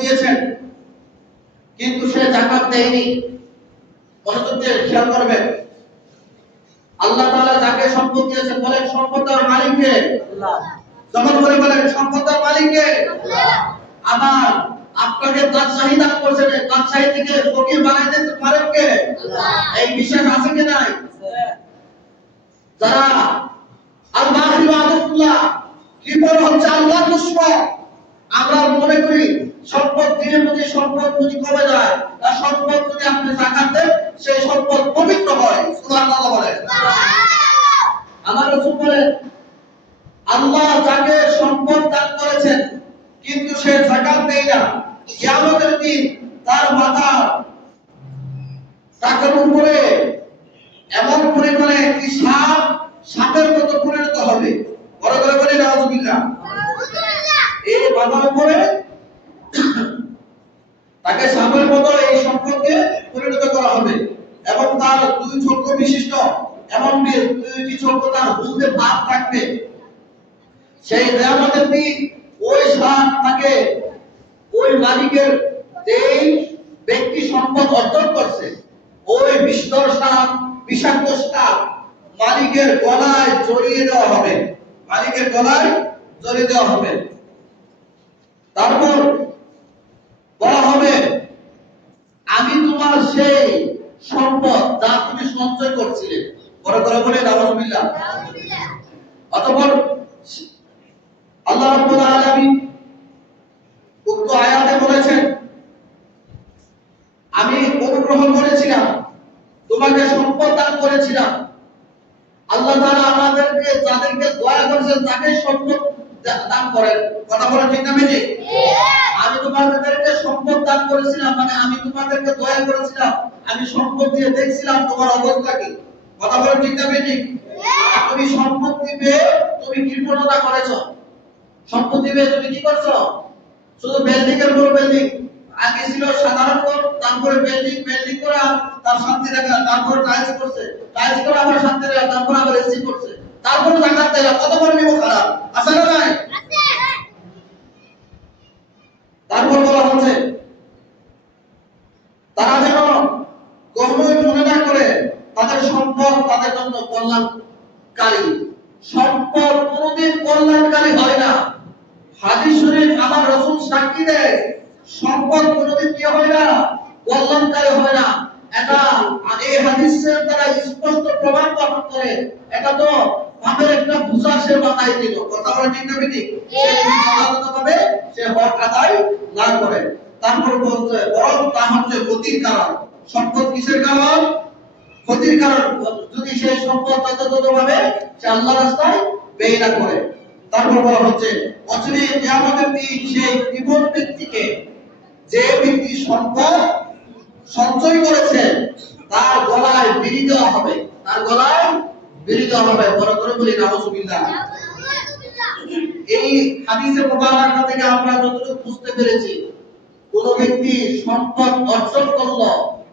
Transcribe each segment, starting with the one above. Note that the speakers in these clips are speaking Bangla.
দিয়েছেন কিন্তু সে যাকাত দেয়নি। মনোযোগ দিয়ে খেয়াল করবেন, আল্লাহ তাআলা যাকে সম্পদ দিয়েছেন বলেন সম্পদের মালিক কে? আল্লাহ। যখন বলেন সম্পদের মালিক কে? আল্লাহ। আবার আপনাকে বাদশাহী দান করেছেন, বাদশাহী থেকে ফকির বানাই দিতে পারেন কে? আল্লাহ। এই বিশ্বাস আছে কি নাই? যারা আল-বাখিল আদুল্লাহ কিবর হচ্ছে আল্লাহর দুশমন, আমরা মনে করি সম্পদ দিলে বুঝি সম্পদ বুঝি কমে যায়, আর সম্পদ যদি আপনি যাকাত দেন সেই সম্পদ পবিত্র হয়। সুবহানাল্লাহ বলেন। আমার রাসূল বলেন আল্লাহ যাকে সম্পদ দান করেছেন কিন্তু সে যাকাত দেয় না, কিয়ামতের দিন তার মাথা টাকার উপরে এমন পরিমাণে একটি সাপের মতো পরিণত হবে। বড় করে বলি নাউযুবিল্লাহ। এই মাথার উপরে তাকে সাপের মতো এই সম্পদকে পরিণত করা হবে এবং তার দুই চক্ষু বিশিষ্ট এমন দুইটি চক্ষু তার হুজুরে ভাব থাকবে। সেই কিয়ামতের দিন ওই সাপ তাকে ওই মালিকের যেই ব্যক্তি সম্পদ অর্জন করছে ওই বিষধর সাপ, বিষাক্ত সাপ মালিকের গলায় জড়িয়ে দেওয়া হবে, মালিকের গলায় জড়িয়ে দেওয়া হবে। তারপর বলা হবে আমি তোমার সেই সম্পদ যা তুমি সঞ্চয় করছিলে। বড় করে বলে নাউযুবিল্লাহ। অতঃপর আল্লাহ রাব্বুল আলামিন উক্ত আয়াতে বলেছেন আমি অনুগ্রহ করেছিলাম, তোমাকে সম্পদ দান করেছিলাম। আল্লাহ তাআলা আমাদেরকে যাদেরকে দয়া করেছেন তাকে সম্পদ দান করেন। কথা বলা ঠিক না বেঠিক? আমি তোমাদেরকে সম্পদ দান করেছিলাম মানে আমি তোমাদেরকে দয়া করেছিলাম, আমি সম্পদ দিয়ে দেখছিলাম তোমার অবস্থা কি। কথা বলা ঠিক না বেঠিক? তুমি সম্পত্তি পেয়ে তুমি কৃপণতা করেছো, সম্পত্তি পেয়ে তুমি কি করছো? শুধু বিল্ডিং এর উপর বিল্ডিং, আগে ছিল সাধারণ ঘর, তারপরে বিল্ডিং করে তার শান্তি দেখা, তারপরে টাইলস করছে, টাইলস করে আবার শান্তি দেখা, তারপর আবার এসি করছে, তারপরে জাকাত দেয়। কত বড় নিব খারাপ আছে না নাই? তারপর বলা হচ্ছে তারা যেন কখনোই মনে না করে তাদের সম্পদ তাদের জন্য কল্যাণকারী। সম্পদ কোনোদিন কল্যাণকারী হয় না। হাদিস শরীফ আমার রাসূল সাক্ষী দেয় সম্পদ কোনোদিন কি হয় না? কল্যাণকারী হয় না। এটা এই হাদিসের দ্বারা স্পষ্ট প্রমাণ পালন করে। এটা তো পাপের একটা বোঝা সে মাথায় দিল। কথা বলা ঠিক না বেঠিক? সে হক আদায় না করে। তারপর বলছে বরং তা হচ্ছে ক্ষতির কারণ। সম্পদ কিসের কারণ? ক্ষতির কারণ। যদি সেই সম্পদ যথাযথভাবে সে আল্লাহর রাস্তায় ব্যয় না করে। তারপর বলা হচ্ছে অচিরে কিয়ামতের দিন সেই বিপদ ব্যক্তিকে, যে ব্যক্তি সম্পদ সঞ্চয় করেছে তার গলায় বিড়ি দেওয়া হবে, তার গলায় বিড়ি দেওয়া হবে। বড় করে বলি নাউযুবিল্লাহ। এই হাদিসের মুবারাকা থেকে আমরা যতটুকু বুঝতে পেরেছি কোন ব্যক্তি সম্পদ অর্জন করলো,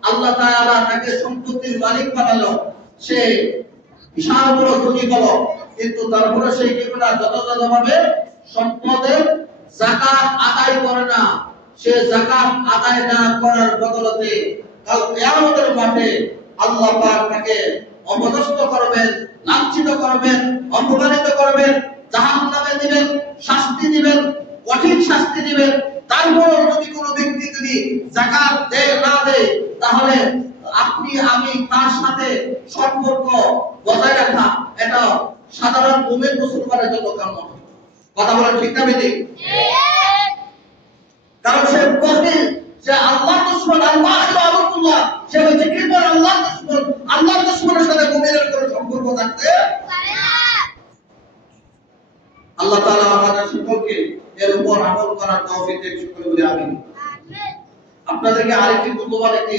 আল্লাহ তাআলা তাকে সম্পত্তির মালিক বানালো, সে বিশাল বড় ধনী হলো, কিন্তু তারপরে সেই কিনা যথাযথভাবে সম্পদের যাকাত আদায় করে না। সে যাকাত আদায় না করার বদলতে কাল কিয়ামতের মাঠে আল্লাহ পাক তাকে অপদস্থ করবেন, লাঞ্ছিত করবেন, অপমানিত করবেন, জাহান্নামে দিবেন, শাস্তি দিবেন, কঠিন শাস্তি দিবেন। তারপর যদি কোনো ব্যক্তি যদি যাকাত দেয় না দেয় তাহলে আপনি আমি তার সাথে সম্পর্ক বজায় রাখা এটা সাধারণ মুমিন মুসলমানের জন্য কাম্য। কথা বলা ঠিক না বেঠিক? কারণ সে বলে সে আল্লাহর দুশমন, আল্লাহ সে হচ্ছে কি বলে আল্লাহর দুশমন, আল্লাহর দুশমনের সাথে মুমিনের কোনো সম্পর্ক থাকতে পারে না। আল্লাহ তাআলা আমাদের সকলকে এর উপর আমল করার তৌফিক দান করুন। আমিন। আপনাদেরকে আরেকটি মূল্যবান একটি